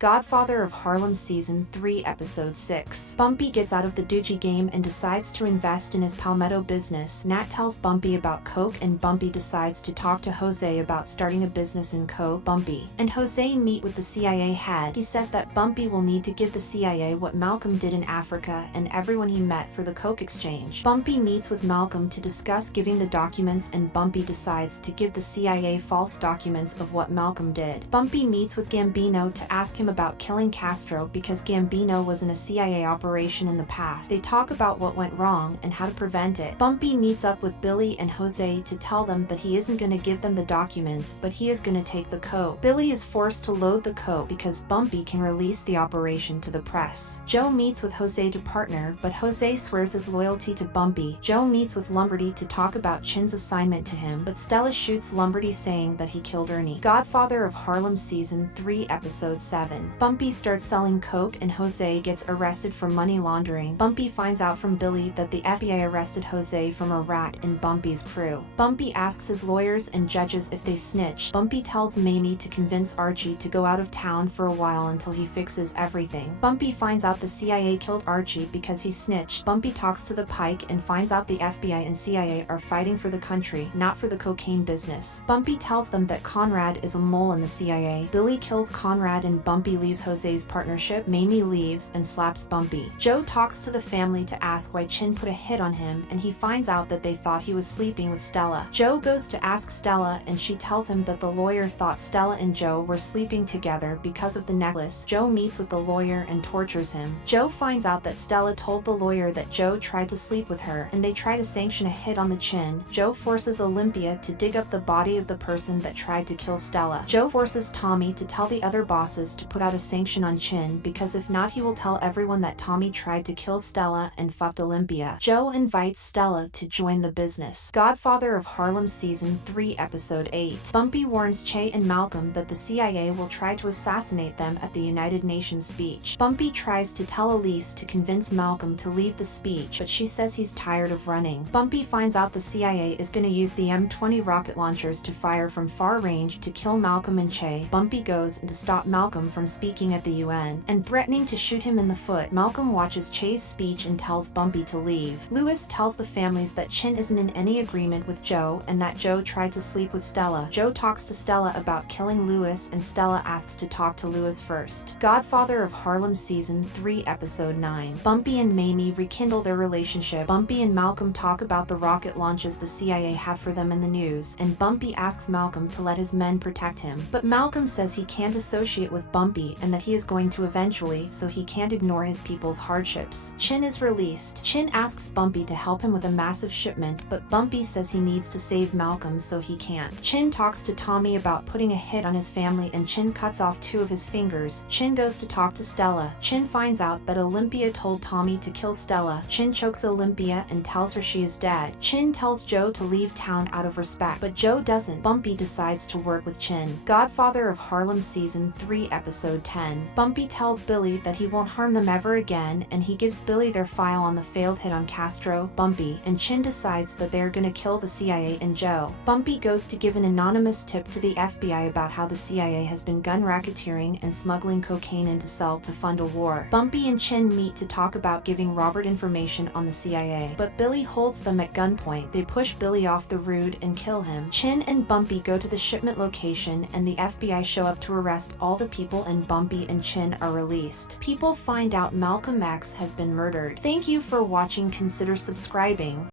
Godfather of Harlem Season 3 Episode 6. Bumpy gets out of the doogie game and decides to invest in his palmetto business. Nat tells Bumpy about coke and Bumpy decides to talk to Jose about starting a business in coke. Bumpy and Jose meet with the CIA head. He says that Bumpy will need to give the CIA what Malcolm did in Africa and everyone he met for the coke exchange. Bumpy meets with Malcolm to discuss giving the documents and Bumpy decides to give the CIA false documents of what Malcolm did. Bumpy meets with Gambino to ask him about killing Castro because Gambino was in a CIA operation in the past. They talk about what went wrong and how to prevent it. Bumpy meets up with Billy and Jose to tell them that he isn't going to give them the documents, but he is going to take the coke. Billy is forced to load the coke because Bumpy can release the operation to the press. Joe meets with Jose to partner, but Jose swears his loyalty to Bumpy. Joe meets with Lumberty to talk about Chin's assignment to him, but Stella shoots Lumberty saying that he killed Ernie. Godfather of Harlem Season 3 Episode 7. Bumpy starts selling coke and Jose gets arrested for money laundering. Bumpy finds out from Billy that the FBI arrested Jose from a rat in Bumpy's crew. Bumpy asks his lawyers and judges if they snitch. Bumpy tells Mamie to convince Archie to go out of town for a while until he fixes everything. Bumpy finds out the CIA killed Archie because he snitched. Bumpy talks to the Pike and finds out the FBI and CIA are fighting for the country, not for the cocaine business. Bumpy tells them that Conrad is a mole in the CIA. Billy kills Conrad and Bumpy leaves Jose's partnership. Mamie leaves and slaps Bumpy. Joe talks to the family to ask why Chin put a hit on him and he finds out that they thought he was sleeping with Stella. Joe goes to ask Stella and she tells him that the lawyer thought Stella and Joe were sleeping together because of the necklace. Joe meets with the lawyer and tortures him. Joe finds out that Stella told the lawyer that Joe tried to sleep with her and they try to sanction a hit on the Chin. Joe forces Olympia to dig up the body of the person that tried to kill Stella. Joe forces Tommy to tell the other bosses to put out a sanction on Chin because if not he will tell everyone that Tommy tried to kill Stella and fucked Olympia. Joe invites Stella to join the business. Godfather of Harlem Season 3 Episode 8. Bumpy warns Che and Malcolm that the CIA will try to assassinate them at the United Nations speech. Bumpy tries to tell Elise to convince Malcolm to leave the speech, but she says he's tired of running. Bumpy finds out the CIA is going to use the M20 rocket launchers to fire from far range to kill Malcolm and Che. Bumpy goes in to stop Malcolm from speaking at the UN and threatening to shoot him in the foot. Malcolm watches Che's speech and tells Bumpy to leave. Lewis tells the families that Chin isn't in any agreement with Joe and that Joe tried to sleep with Stella. Joe talks to Stella about killing Lewis and Stella asks to talk to Lewis first. Godfather of Harlem Season 3 Episode 9. Bumpy and Mamie rekindle their relationship. Bumpy and Malcolm talk about the rocket launches the CIA have for them in the news, and Bumpy asks Malcolm to let his men protect him. But Malcolm says he can't associate with Bumpy and that he is going to eventually, so he can't ignore his people's hardships. Chin is released. Chin asks Bumpy to help him with a massive shipment, but Bumpy says he needs to save Malcolm so he can't. Chin talks to Tommy about putting a hit on his family and Chin cuts off 2 of his fingers. Chin goes to talk to Stella. Chin finds out that Olympia told Tommy to kill Stella. Chin chokes Olympia and tells her she is dead. Chin tells Joe to leave town out of respect, but Joe doesn't. Bumpy decides to work with Chin. Godfather of Harlem Season 3 Episode 10. Bumpy tells Billy that he won't harm them ever again and he gives Billy their file on the failed hit on Castro. Bumpy and Chin decides that they're gonna kill the CIA and Joe. Bumpy goes to give an anonymous tip to the FBI about how the CIA has been gun racketeering and smuggling cocaine into sell to fund a war. Bumpy and Chin meet to talk about giving Robert information on the CIA, but Billy holds them at gunpoint. They push Billy off the road and kill him. Chin and Bumpy go to the shipment location and the FBI show up to arrest all the people and Bumpy and Chin are released. People find out Malcolm X has been murdered. Thank you for watching. Consider subscribing.